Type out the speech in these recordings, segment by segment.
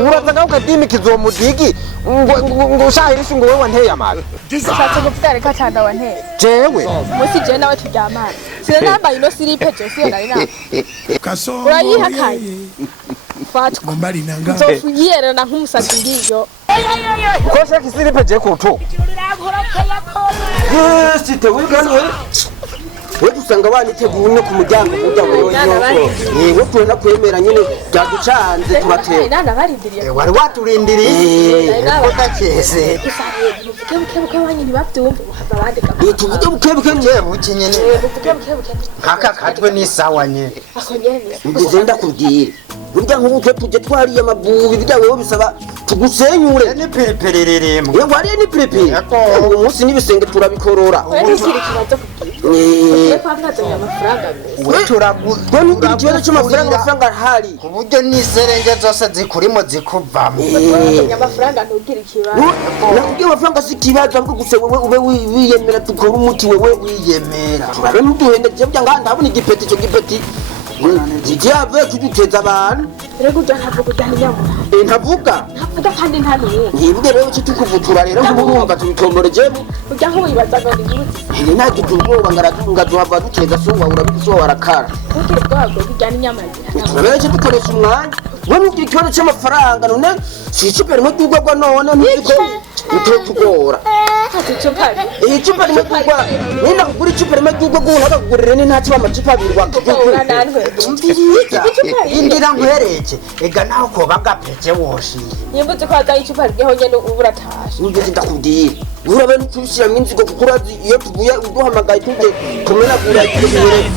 uraza ukadimi kizomudigi ngo ushahirishi ngo wewe wanteye amazi ushatse kuvuga reka cyane wanteye jewe musi je nawe turyamana sire nambaye ino silipe je siyo nari na urayihakaye fatwa mbali nanga nzofuyera na nk'umusazi ngiyo ukosha kisilipe je kuto yes te wigani we dusanga baniteguye no ku muryango kujya ngo yego tuna kwemera nyine byaducanze turatewe nana barindiriye wari waturindiriye bakakese kebuke wanyini babyumva bazabandika tuvuge bukebuke nyewe kinyene bukebuke kaka katwe ni sawa nye akonyene ngeze ndakubwira burya nk'ubukwe tuje twariye amabubi bijya wewe bisaba tugusenyure ni pereperereremo yego ari ni pepe uwo munsi nibisenge turabikorora ukiri kibazo kubwira kwa mwazo amafaranga we ikibazo cy'amafaranga ahari ku buryo n'iserenge zose zikurimo zikuvamo amafaranga ntugira ikibazo nakubwiye amafaranga si ikibazo ahubwo gusa wewe ube wiyemera tukora umuti wewe wiyemera turabe ntuduhende jya ngaha ndabona igipeti icyo gipeti Jijave kuduteza abantu. Rego ntavuga cyane ntavuga. Ntavuga kandi ntanuye. Nibwe rero kitukuvutura rero kumurumva tubitombore jemu. Ujya aho wibaza ngo ni nta tutuboba ngaratunga duhava duteza sungwa urabizo warakara. Kugira bwabo bijyana inyamazi. Turabere cyo dukoresha umwanya. Wowe ufite ikibazo cy'amafaranga none si super mu dugwa none niko utotugora. Icupa rimwe dugwa. Nina kugura icupa rimwe dugwa guhaka kugurira ni nta kiba amacupa abiri wakugura. Indira nkwereke ega naho ko bagapeke woshi Yimbuze ko azaye icupa ryeho nyene uburatashe Ngize ndakubwira urabe n'ukushyira mwinzigo kukurazi iyo tuvuye uduhamagaye tuje kumenagura ikibere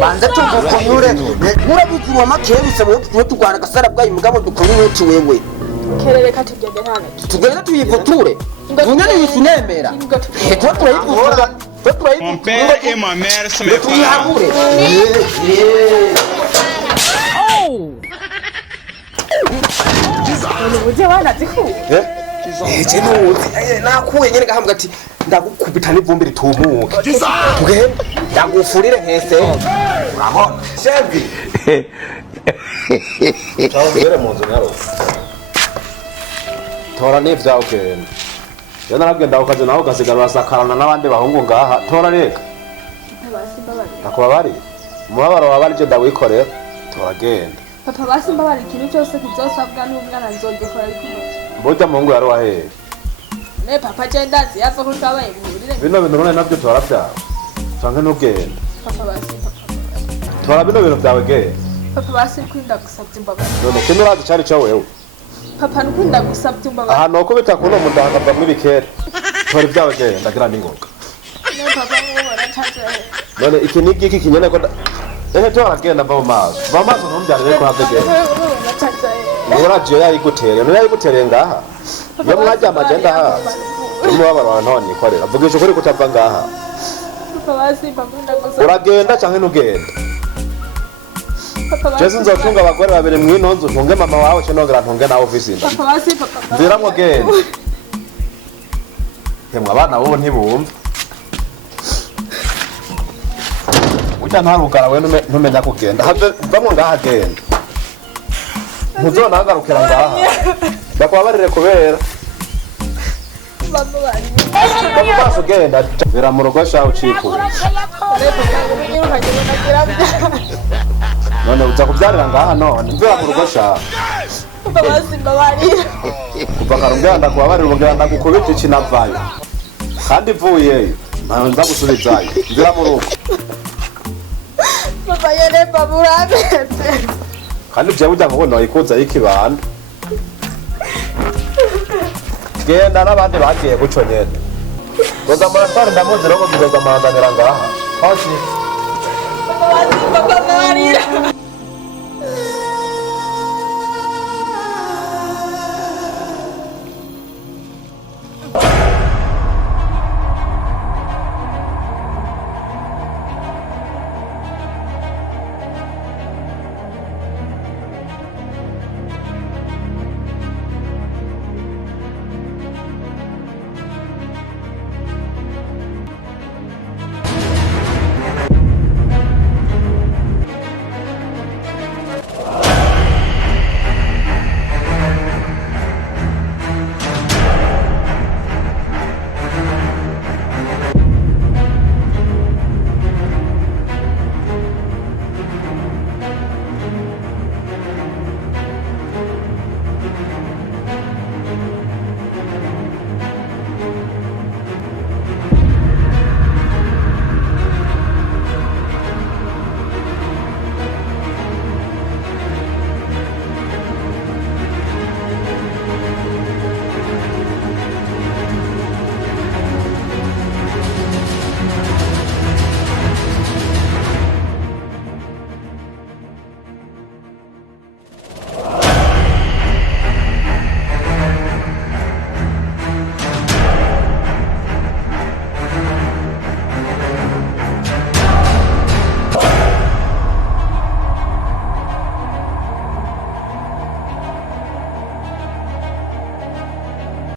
banza tugukunyure murabizura makebisa mu tugwana gasara bwayi mugabo dukora umuti wewe kerereka tugende hano tugenda tuyivuture Unyane yisinemera Toi turayivura Mon père et ma mère sont mes parents. Oh! Uje wana tiku nakuye nyene gahambwa ati ndagukubita n'ivumbi ritumuka tugende ndagufurire nkese urabona shevi Tawugere mu nzu nyaro Tora n'ivyawe genda Yana nagenda ukaje naho gasigara sakarana n'abandi bahungu ngaha tora reka Nakuba bari Mubabaro wabari je ndawikorera tora genda Papa basi mbabari ikintu cyose kizosabwa n'umwana nzogikora ariko Mboja mungu yari wahe Ne papa je ndazi yapfa ko twabaye muhurire Bino bintu none navyo tora byawe Canke nugenda Papa basi Tora bino bintu byawe genda Papa basi kwinda gusabye mbabari None kino urazi cari cyo wewe Papa nukunda gusabye mbabari Aha no kubita kuno mundanga bamwe bikere Tora byawe genda ndagira ningoga Ne papa ngobora chaje None iki niki iki kinyene ko tora genda baba maso ntumbyarire ko havege Ngora je yayigutere no yayigutere ngaha Yo mwajya amagenda ha Umubabaro wa none ikorera vugisha ukuri kutava ngaha Papa basi bakunda gusabye Uragenda canke nugenda Jesu nzotunga abagore babiri mwinonzo ntunge mama wawe cyo nongera ntunge nawe ofisinda Papa basi papa Ndiramwo genda Hemwa abana bo ntibumva Uja ntarugara we ntumenya kugenda have bamwe ngaha genda Muzonangarukira ngaha Ndakwabarire kubera Baba bari Bakubaso genda Vera mu rugo shaho ciku None uza kubyarira ngaha none mvira mu rugo shaho Papa basi mbabari Kubakarungira ndakubabarira ubwira ndagukubita ikinavayo Kandi vuyeyo nza gusubizayo mvira mu rugo Papa yere babura bete Kandi bya burya ngo noyikuza y'ikibanda Genda n'abandi bagiye guco nyene Goza amatwara ndamuzi rero bizoza amandanira ngaha Hoshi Papa basi papa mbabari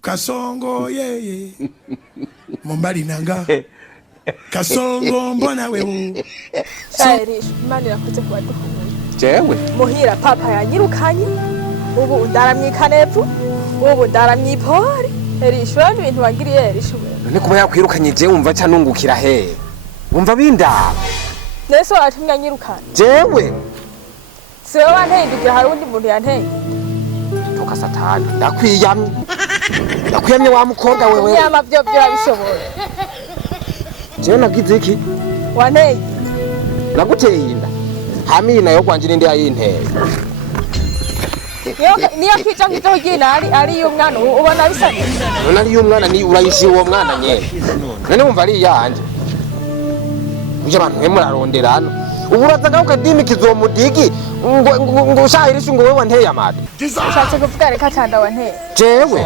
Kasongo yeye Mombali nanga Kasongo mbona wewe Shairi Imana irakoze kubaduhumura jewe muhira papa yanyirukanye ubu ndaramyikana epfo ubu ndaramyipore erishura ibintu wagiriye erishura none kuba yakwirukanye je wumva cyanungukira he wumva binda neso atumya nyirukanye jewe siwe wanteye ndugira hari undi muntu yanteye toka satani ndakwiyamye wa mukobwa wewe nyama byo birabishoboye je nagize iki wanteye naguteye inda hamina yo kwanje ninde yayinteye niyo kija nk'icyo gina ari y'umwana ubona bisa neza none ari y'umwana ni urayishi uwo mwana nyene none wumva ari yanje uje abantu muraronderana ubu urazaga ukadimikiza uwo mudigi ngo ushahirishe ngo wewe wanteye amata ushatse kuvuga reka cyanda wanteye jewe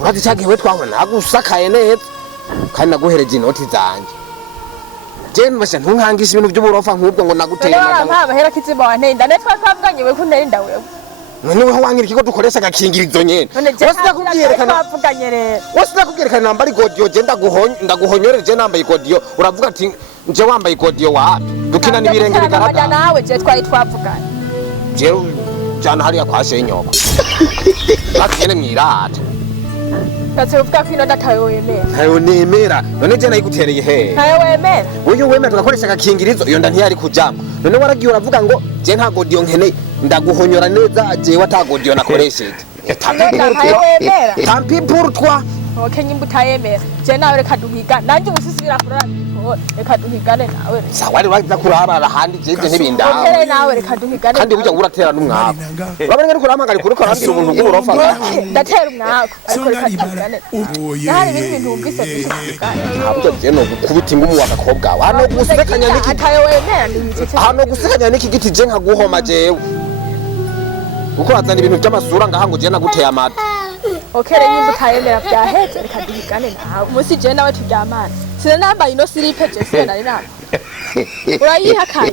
urazi cyagiwe twahura nagusakaye neza kandi naguhereje inoti zanje je mbasha ntunkangisha ibintu by'uburofa nk'ubwo ngo naguteye amata nta bahera kizima wanteye ndane twavuganye we kuntera inda wewe none weho wangira ikigo dukoresha agakingirizo nyene wasida kubyerekana twavuganye rero wasida kubyerekana nambari godiyo je ndaguhonyoreje nambaye godiyo uravuga ati nje wambaye godiyo wapi dukina n'ibirenge bigaragara nawe je twari twavuganye je jana hariya kwa shenyoko bakene mwirata Tatse uvuga ko ino datawe wemera ntayo nemera none je nayigutereye he ntayo wemera uyu wemera tugakoresha agakingirizo iyo nda ntiyari kujambo none waragiye uravuga ngo je nta godiyo nkene ndaguhonyora neza jewe atagodiyo nakoresheje tampi pour toi okenye imbutayemera je nawe reka duhiga nanje ubusisira kurara reka duhigane nawe sawari waza kurabara handi jeje ntibinda okere nawe reka duhigane kandi burya uratera n'umwako urabona ngari kuramagara kuri korambira ubuntu bw'uburofa ndatera umwako ariko reka duhigane nari ibintu wumvise burya je no gukubita ingumu w'agakobwa hano gusekanya niki atayo wemera ni hano gusekanya niki giti je nkaguhoma jewe uko wazana ibintu by'amasura ngaha ngo je naguteye amata okere nyimba utayemera byaheze reka duhigane nawe umunsi je nawe turyamana sina nambaye ino silipe je sina nari namba urayihakanye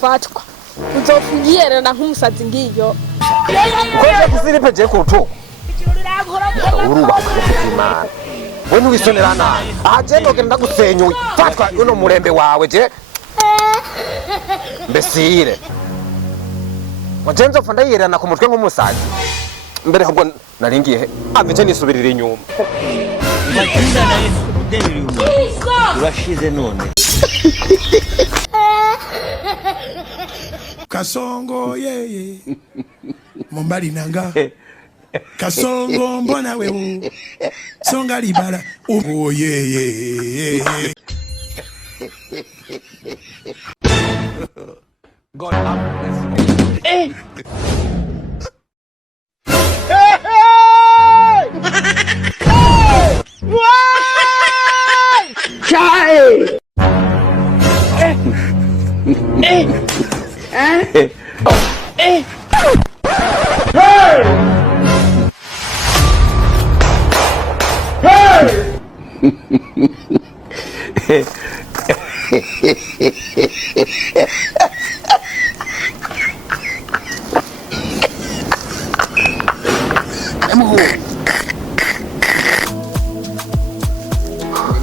fatwa uzofungiyerana nk'umusazi ngiyo koje kusilipe je kurutuko uruba kusimana we ntiwisonera nabi aha je nogenda ndagusenyuye fatwa uno murembe wawe je mbesire waje nzopfa ndayirana ku mutwe nk'umusazi mbere ahubwo naringiye ameze nisubirira inyuma urashize none Kasongo yeye Mombali nanga Kasongo mbona wewe Songa libala oh yeye God have mercy.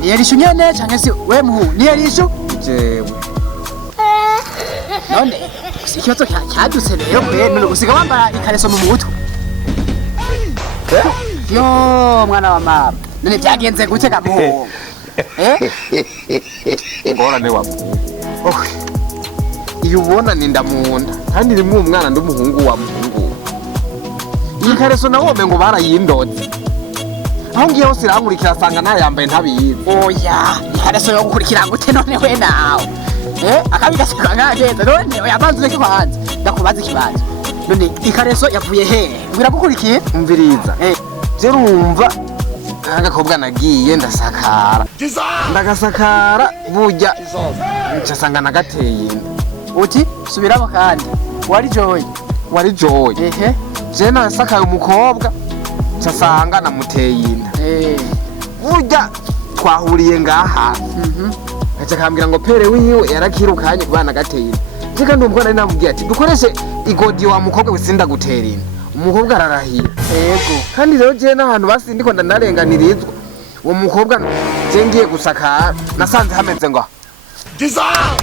Niyerishu nyene canke si we muhu niyerishu jewe none ikibazo cyadutse rero kwe none gusiga wambara ikareso mu mutwe yo mwana wa mama none byagenze gute gamuhu ngorane wapo iyo ubona ninda munda kandi rimwe umwana ndumuhungu wa muhungu iyi kareso nawome ngo barayindotse aho ngiye hose irankurikira asanga ntayambaye ntabiyizi oya ikareso yo gukurikira gute none we nawe akabi gasuka ngagenda none oyabanze ke kwanza ndakubaza ikibazo none ikareso yavuye he biragukurikiye umviriza je rumva agakobwa nagiye ndasakara ndagasakara burya ncasanga nagateye inda uti subiramo kandi wari joy je nasakaye umukobwa ncasanga namuteye inda burya twahuriye ngaha aca kambwira ngo pere wiwe yarakirukanye kubana gateye inda je kandi umwana nari namubwiye ati dukoreshe igodiyo wa mukobwa wisinda gutera inda umukobwa ararahira yego kandi rero je n'ahantu basi ndiko ndanarenganirizwa uwo mukobwa je ngiye gusakara nasanze hameze ngo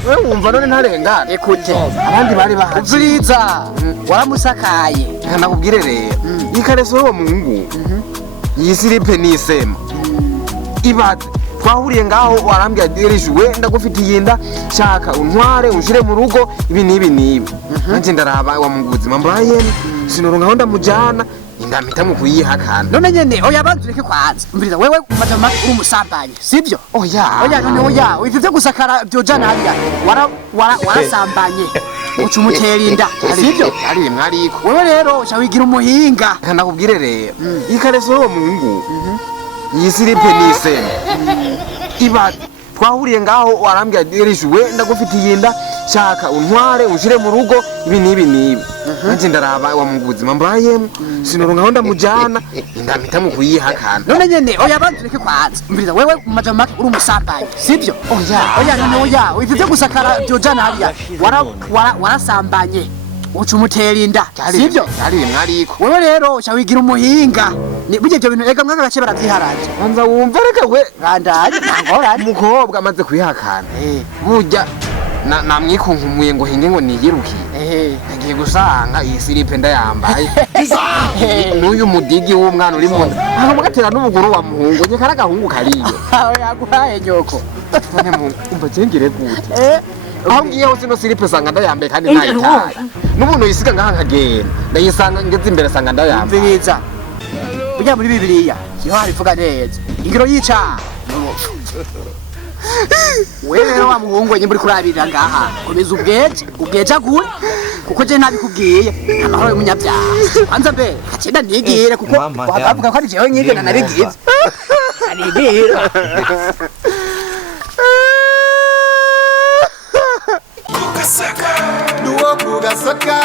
wewe wumva none ntarengana ekute abandi bari bahazi uzuriza waramusakaye nakubwire rero ikareso y'uwo muhungu iyi silipe nisema ibaze twahuriye ngaho warambye adirishwe ndagufitiye inda shaka untware unshire mu rugo ibi nibi nanje ndaraba wa mu buzima mbaye sinoronka aho ndamujana indamita mu kuyihakana none nyene oya banzureke kwanza umviriza wewe umajama uri umusambanye sivyo oya none oya ivyo gusakara byojana hariya warasambanye uca umutera inda sivyo ari mwariko wewe rero uca wigira umuhinga ndakubwire rero ikareso y'uwo muhungu iyi silipe nisema ibaze twahuriye ngaho warambye adirishwe ndagufitiye inda shaka untware unshire mu rugo ibi nibi nanje ndaraba wa mu buzima mbayemo sinoronka aho ndamujana indamita mu kuyihakana none nyene oya banzureke kwanza umviriza wewe umajama uri umusambanyi sivyo oya none oya ivyo gusakara byojana hariya warasambanye uca umutera inda sivyo ari mwariko wewe rero uca wigira umuhinga burya ivyo bintu ega mwaka gace baravyiharanje banza wumva reka we randaje ntangorane umukobwa amaze kuyihakana burya namwikunkumuye ngo hinge ngo niyirukiye nagiye gusanga iyi silipe ndayambaye n'uyu mudigi w'umwana uri mu nda akamugatera n'ubuguru wa muhungu nye kari agahungu kariyo yaguhaye nyoko none umva jengere gute aho ngiye hose no silipe sanga ndayambaye kandi ntayitaye n'umuntu yisiga ngaha nkagenda ndayisanga ngeze imbere sanga ndayambaye mviriza burya muri bibiliya niho harivuga neza ingiro yica wewe rero wa muhungu nyimba uri kurabirira ngaha komeza ubwejagure kuko je ntabikubwiye amahoro y'umunyabyaha kwanza mbe kacenda nigire kuko bavuga ko ari jewe nyigena nabigize arigira Kugasaka